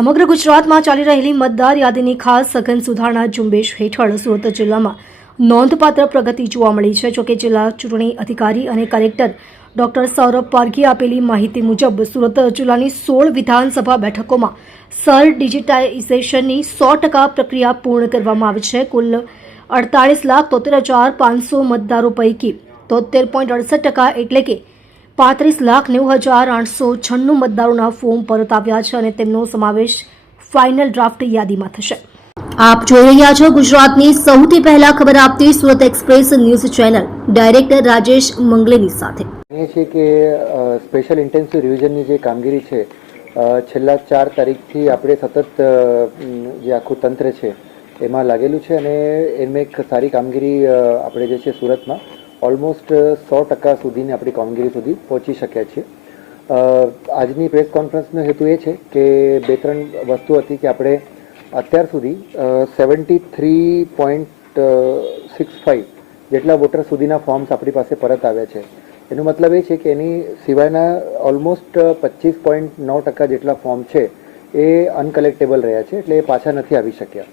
સમગ્ર ગુજરાતમાં ચાલી રહેલી મતદાર યાદીની ખાસ સઘન સુધારણા ઝુંબેશ હેઠળ સુરત જિલ્લામાં નોંધપાત્ર પ્રગતિ જોવા મળી છે. જોકે જિલ્લા ચૂંટણી અધિકારી અને કલેક્ટર ડોક્ટર સૌરભ પારઘીએ આપેલી માહિતી મુજબ સુરત જિલ્લાની 16 વિધાનસભા બેઠકોમાં સર ડિજિટાઇઝેશનની 100% પ્રક્રિયા પૂર્ણ કરવામાં આવી છે. કુલ 48,73,500 મતદારો પૈકી 73.68% એટલે કે 35,90,896 મતદારોના ફોર્મ પરત આવ્યા છે અને તેમનો સમાવેશ ફાઇનલ ડ્રાફ્ટ યાદીમાં થશે. આપ જોઈ રહ્યા છો ગુજરાતની સૌથી પહેલા ખબર આપતી Surat express news channel director Rajesh મંગલેની સાથે. એ છે કે સ્પેશિયલ ઇન્ટેન્સિવ રિવિઝનની જે કામગીરી છે છેલ્લા 4 તારીખથી આપણે સતત જે આખું તંત્ર છે એમાં લાગેલું છે અને એમાં એક સારી કામગીરી આપણે જે છે સુરતમાં ઓલમોસ્ટ 100% સુધીની આપણી કામગીરી સુધી પહોંચી શક્યા છીએ. આજની પ્રેસ કોન્ફરન્સનો હેતુ એ છે કે 2-3 વસ્તુ હતી કે આપણે અત્યાર સુધી 73.65 જેટલા વોટર સુધીના ફોર્મ્સ આપણી પાસે પરત આવ્યા છે. એનો મતલબ એ છે કે એની સિવાયના ઓલમોસ્ટ 25.9% જેટલા ફોર્મ છે એ અનકલેક્ટેબલ રહ્યા છે, એટલે એ પાછા નથી આવી શક્યા.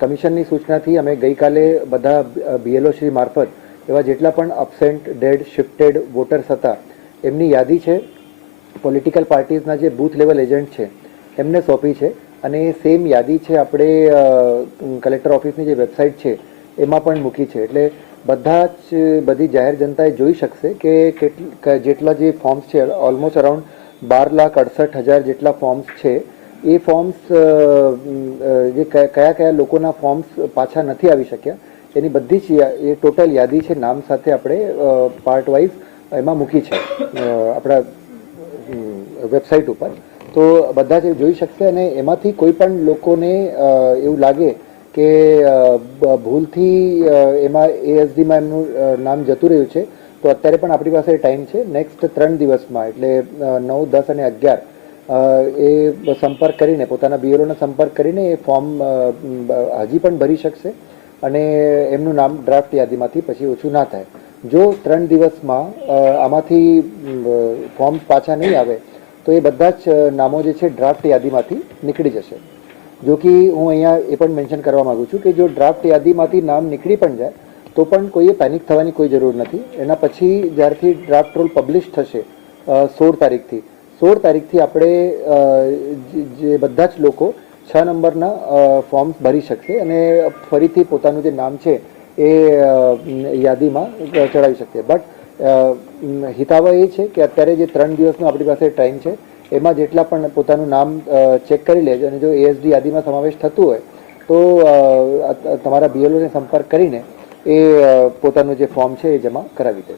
કમિશનની સૂચનાથી અમે ગઈકાલે બધા BLO શ્રી મારફત એવા જેટલા પણ અબસેન્ટ, ડેડ, શિફ્ટેડ વોટર્સ હતા એમની યાદી છે પોલિટિકલ પાર્ટીઝના જે બૂથ લેવલ એજન્ટ છે એમને સોંપી છે અને એ સેમ યાદી છે આપણે કલેક્ટર ઓફિસની જે વેબસાઇટ છે એમાં પણ મૂકી છે. એટલે બધી જાહેર જનતાએ જોઈ શકશે કે જેટલા જે ફોર્મ્સ છે ઓલમોસ્ટ અરાઉન્ડ 12,68,000 જેટલા ફોર્મ્સ છે એ ફોર્મ્સ જે કયા લોકોના ફોર્મ્સ પાછા નથી આવી શક્યા એની બધી જ એ ટોટલ યાદી છે નામ સાથે આપણે પાર્ટ વાઇઝ એમાં મૂકી છે આપણા વેબસાઇટ ઉપર. તો બધા જ જોઈ શકશે અને એમાંથી કોઈ પણ લોકોને એવું લાગે કે ભૂલથી એમાં ASDમાં એમનું નામ જતું રહ્યું છે તો અત્યારે પણ આપણી પાસે ટાઈમ છે. નેક્સ્ટ 3 દિવસમાં એટલે 9, 10 અને 11 એ સંપર્ક કરીને પોતાના BLOનો સંપર્ક કરીને એ ફોર્મ હજી પણ ભરી શકશે અને એમનું નામ ડ્રાફ્ટ યાદીમાંથી પછી ઓછું ના થાય. જો 3 દિવસમાં આમાંથી ફોર્મ પાછા નહીં આવે તો એ બધા જ નામો જે છે ડ્રાફ્ટ યાદીમાંથી નીકળી જશે. જો કે હું અહીંયા એ પણ મેન્શન કરવા માગું છું કે જો ડ્રાફ્ટ યાદીમાંથી નામ નીકળી પણ જાય તો પણ કોઈએ પેનિક થવાની કોઈ જરૂર નથી. એના પછી જ્યારથી ડ્રાફ્ટ રોલ પબ્લિશ થશે 16 તારીખથી આપણે જે બધા જ લોકો 6 નંબરના ફોર્મ્સ ભરી શકશે અને ફરીથી પોતાનું જે નામ છે એ યાદીમાં ચડાવી શકશે. બટ હિતાવહ એ છે કે અત્યારે જે 3 દિવસનો આપણી પાસે ટાઈમ છે એમાં જેટલા પણ પોતાનું નામ ચેક કરી લેજો અને જો ASD યાદીમાં સમાવેશ થતું હોય તો તમારા BLOને સંપર્ક કરીને એ પોતાનું જે ફોર્મ છે એ જમા કરાવી દે.